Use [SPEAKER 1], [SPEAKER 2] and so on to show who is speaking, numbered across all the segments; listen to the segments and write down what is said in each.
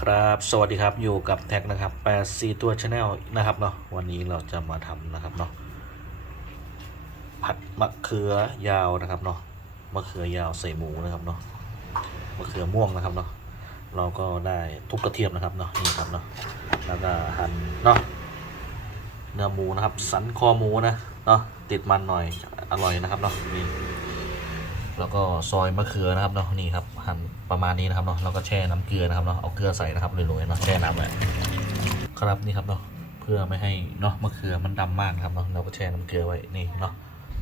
[SPEAKER 1] ครับสวัสดีครับอยู่กับแท็กนะครับ8 4ตัวชาแนลนะครับเนาะวันนี้เราจะมาทำนะครับเนาะผัดมะเขือยาวนะครับเนาะมะเขือยาวใส่หมูนะครับเนาะมะเขือม่วงนะครับเนาะเราก็ได้ทุบกระเทียมนะครับเนาะนี่ครับเนาะแล้วก็หั่นเนาะเนื้อหมูนะครับ สันคอหมูนะเนาะติดมันหน่อยอร่อยนะครับเนาะนี่ แล้วก็ซอยมะเขือนะครับเนาะนี่ครับหั่นประมาณนี้นะครับเนาะแล้วก็แช่น้ำเกลือนะครับเนาะเอาเกลือใส่นะครับโรยๆเนาะแช่น้ำไว้ครับนี่ครับเนาะเพื่อไม่ให้เนาะมะเขือมันดำมากนครับเนาะเราก็แช่น้ำเกลือไว้นี่เนาะ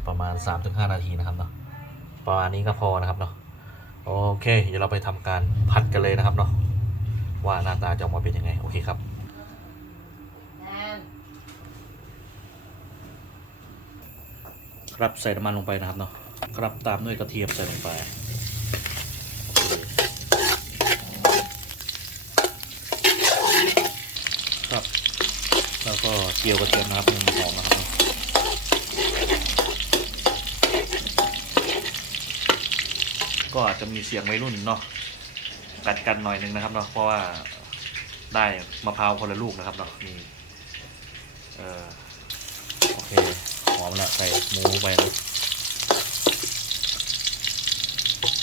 [SPEAKER 1] ประมาณ 3-5 นาทีนะครับเนาะประมาณนี้ก็พอนะครับเนาะโอเคเดี๋ยวเราไปทำการผัดกันเลยนะครับเนาะว่าหน้าตาจะออกมาเป็นยังไงโอเคครับครับใส่น้ำมันลงไปนะครับเนาะ ครับตามด้วยกระเทียมใส่ลงไปครับ แล้วก็เจียวกระเทียมนะครับให้มันหอมนะครับก็อาจจะมีเสียงวัยรุ่นเนาะกัดกันหน่อยนึงนะครับเนาะเพราะว่าได้มะพร้าวคนละลูกนะครับเนาะนี่เออโอเคหอมละใส่หมูไปนะ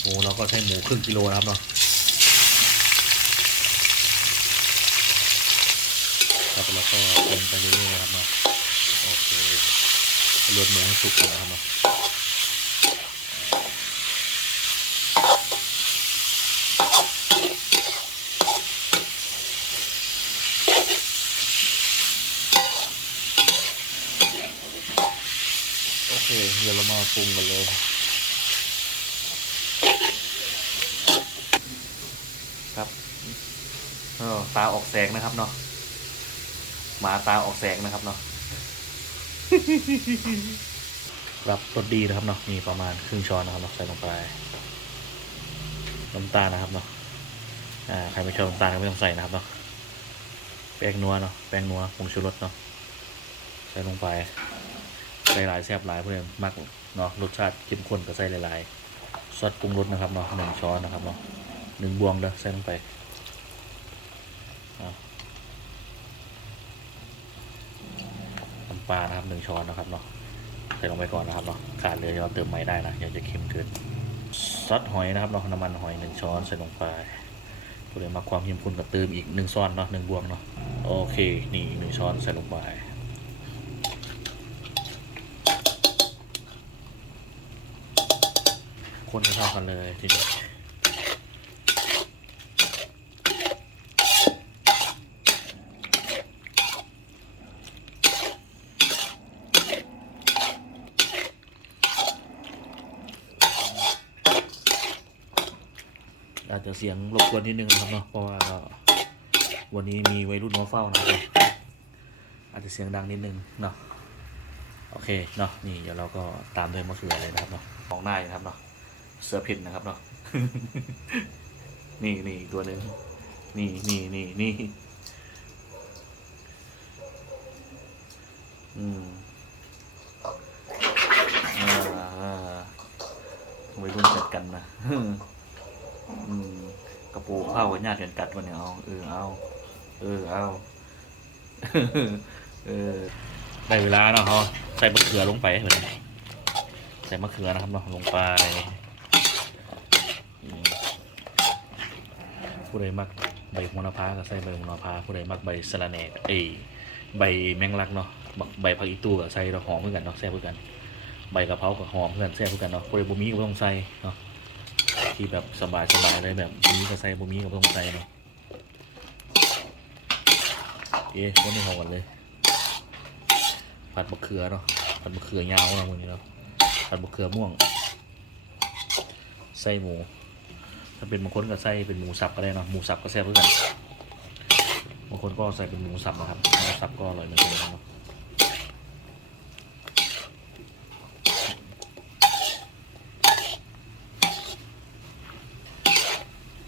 [SPEAKER 1] หมูเราก็ใช้หมูครึ่งกิโลนะครับเนาะครับแล้วก็คนไปเรื่อยๆนะครับเนาะโอเครวนหมูให้สุกก่อนนะครับเนาะโอเคเดี๋ยวเรามาปรุงกันเลย ครับเออตาออกแสงนะครับเนาะหมาตาออกแสงนะครับเนาะรับรสดีนะครับเนาะมีประมาณครึ่งช้อนนะครับเนาะใส่ลงไปน้ำตาลนะครับเนาะอ่าใครไม่ชอบน้ำตาลก็ไม่ต้องใส่นะครับเนาะแป้งนัวเนาะแป้งนัวผงชูรสเนาะใส่ลงไปใส่หลายแซ่บหลายเพื่อนมากเนาะรสชาติเข้มข้นก็ใส่หลายๆซอสปรุงรสนะครับเนาะหนึ่งช้อนนะครับเนาะ หนึ่งบวงเด้อใส่ลงไปน้ำปลานะครับหนึ่งช้อนนะครับเนาะใส่ลงไปก่อนนะครับเนาะขาดเลยเราเติมใหม่ได้นะอย่าจะเค็มเกินซอสหอยนะครับเนาะน้ำมันหอยหนึ่งช้อนใส่ลงไปตัวเลยมาความเข้มข้นก็เติมอีกหนึ่งช้อนเนาะหนึ่งบวงเนาะโอเคนี่หนึ่งช้อนใส่ลงไปคนให้เข้ากันเลยทีนี้ อาจจะเสียงรบกวนนิดนึงนะครับเนาะเพราะว่าวันนี้มีวัยรุ่นมาเฝ้านะครับอาจจะเสียงดังนิดนึงเนาะโอเคเนาะนี่เดี๋ยวเราก็ตามด้วยมะเขือเลยนะครับเนาะมองหน้ายนะครับเนาะเสือผิดนะครับเนาะนี่นี่ตัวหนึ่งนี่นี่นี่นี่อืมอ่าวัยรุ่นจัดกันนะ อืมกระปูเข้ากับญาติกันกัดวันนี้เอาเออเอาเออเอาเออได้เวลาเนาะเขาใส่มะเขือลงไปเหมือนใส่มะเขือนะครับเนาะลงไปผู้ใดมักใบโหระพาก็ใส่ใบโหระพาผู้ใดมักใบสะระแหน่เอยใบแมงลักเนาะใบผักอีตูก็ใส่เราหอมเหมือนกันเนาะแซ่บเหมือนกัน ใบกะเพราก็หอมเหมือนกันแซ่บเหมือนกันเนาะผู้ใดบ่มีก็ต้องใส่เนาะ ที่แบบสบายสบายเลยแบบมีก็ใส่บ่มีก็บ่ต้องใส่เนาะเอ๊ะคนนี้หอมกันเลยผัดมะเขือเนาะผัดมะเขือยาวเนาะวันนี้เนาะผัดมะเขือม่วงใส่หมู ถ้าเป็นบางคนก็ใส่เป็นหมูสับก็ได้เนาะหมูสับก็แซ่บเหมือนกันบางคนก็ใส่เป็นหมูสับนะครับหมูสับก็อร่อยเหมือนกันนะครับเนาะ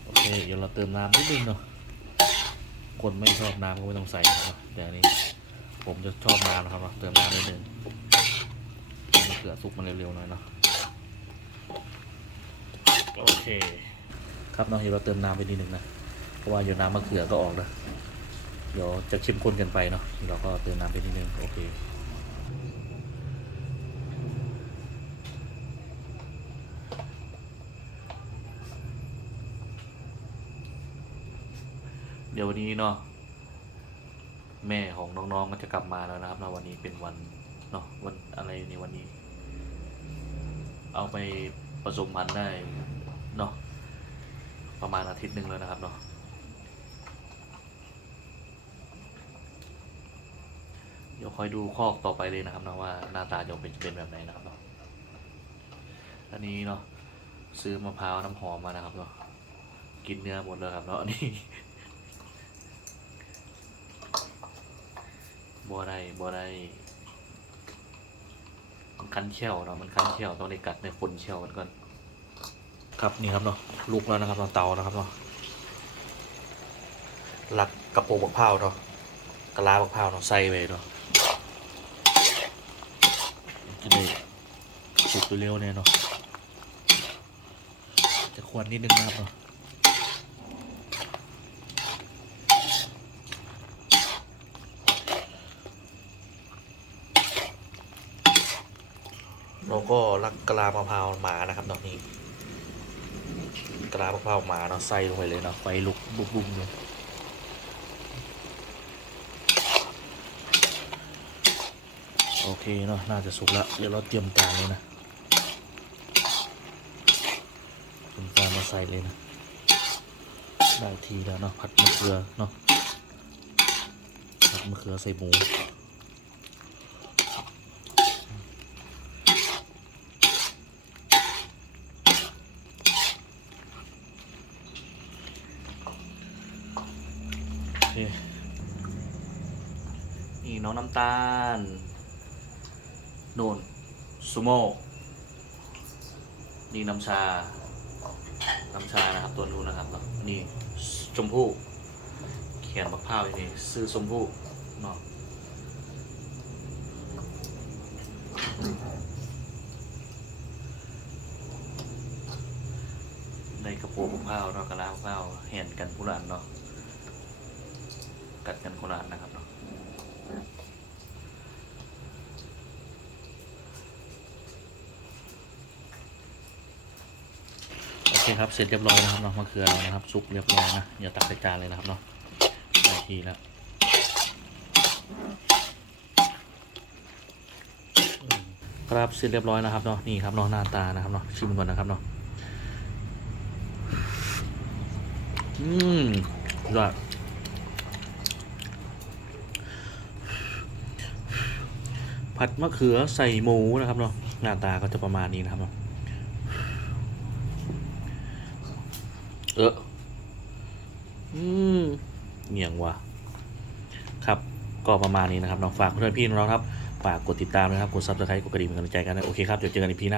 [SPEAKER 1] โอเคเดี๋ยวเราเติมน้ำนิดนึงเนาะคนไม่ชอบน้ำก็ไม่ต้องใส่นะครับแต่อันนี้ผมจะชอบน้ำนะครับเนาเติมน้ำนิดนึงมะเขือสุกมันเร็วๆหน่อยเนาะโอเคครับเนาะเดี๋ยวเราเติมน้ำไปนิดนึงนะเพราะว่าเดี๋ยวน้ำมะเขือก็ออกนะเดี๋ยวจะเข้มข้นกันไปเนาะเราก็เติมน้ำไปนิดนึงโอเค เดี๋ยววันนี้เนาะแม่ของน้องๆก็จะกลับมาแล้วนะครับนะวันนี้เป็นวันเนาะวันอะไรในวันนี้ เอาไปผสมพันธุ์ได้เนาะประมาณอาทิตย์หนึ่งแล้วนะครับเนาะเดี๋ยวคอยดูคอกต่อไปเลยนะครับเนาะว่าหน้าตาจะเป็นจะเป็นแบบไหนนะครับเนาะอันนี้เนาะซื้อมะพร้าวน้ำหอมมานะครับเนาะกินเนื้อหมดแล้วครับเนาะอันนี้ บัวได้บัวได้มันคันเชี่ยวเนาะมันคันเชี่ยวต้องได้กัดในฝนเชี่ยวมันก่อนครับนี่ครับเนาะลุกแล้วนะครับเนาะเตานะครับเนาะหลักกระโปรงบักพร้าเนาะกระลาบักพร้าเนาะใส่ไปเนาะจะได้สุกเร็วๆเนี่ยเนาะจะควรนิดนึงนะครับเนาะ เราก็ลักกะลามะพร้าวหมานะครับเนาะนี่กะลามะพร้าวหมาเนาะใส่ลงไปเลยเนาะไฟลุกบุบบุบเลยโอเคเนาะน่าจะสุกแล้วเดี๋ยวเราเตรียมจานเลยนะเตรียมจานมาใส่เลยนะได้ทีแล้วเนาะผัดมะเขือเนาะผัดมะเขือใส่หมู โอเค น้ำตาลโน่นซูโม่นี่น้ำชา น้ำชานะครับตัวนู้นนะครับนี่ชมพู่เขียนบักพร้าวอย่างนี้ซื้อชมพู่เนาะในกระปรงบักพร้าวเนาะกระลาบักพร้าวแห่นกันผู้รันเนาะกัดกันโคราชนะครับเนาะโอเคครับเสร็จเรียบร้อยนะครับเนาะมะเขือเรานะครับ สุกเรียบร้อยนะอย่าตักใส่จานเลยนะครับเนาะได้ทีแล้วครับเสร็จเรียบร้อยนะครับเนาะนี่ครับเนาะหน้าตานะครับเนาะชิมก่อนนะครับเนาะอืมยอดผัดมะเขือใส่หมูนะครับเนาะหน้าตาก็จะประมาณนี้นะครับเนาะ เออ อืมเหนียงว่ะ ครับ ก็ประมาณนี้นะครับเนาะฝากเพื่อนพี่น้องครับ ฝากกดติดตามนะครับ กดซับสไครต์กดกระดิ่งเป็นกำลังใจกันนะโอเคครับ เดี๋ยวเจอกันอีพีหน้า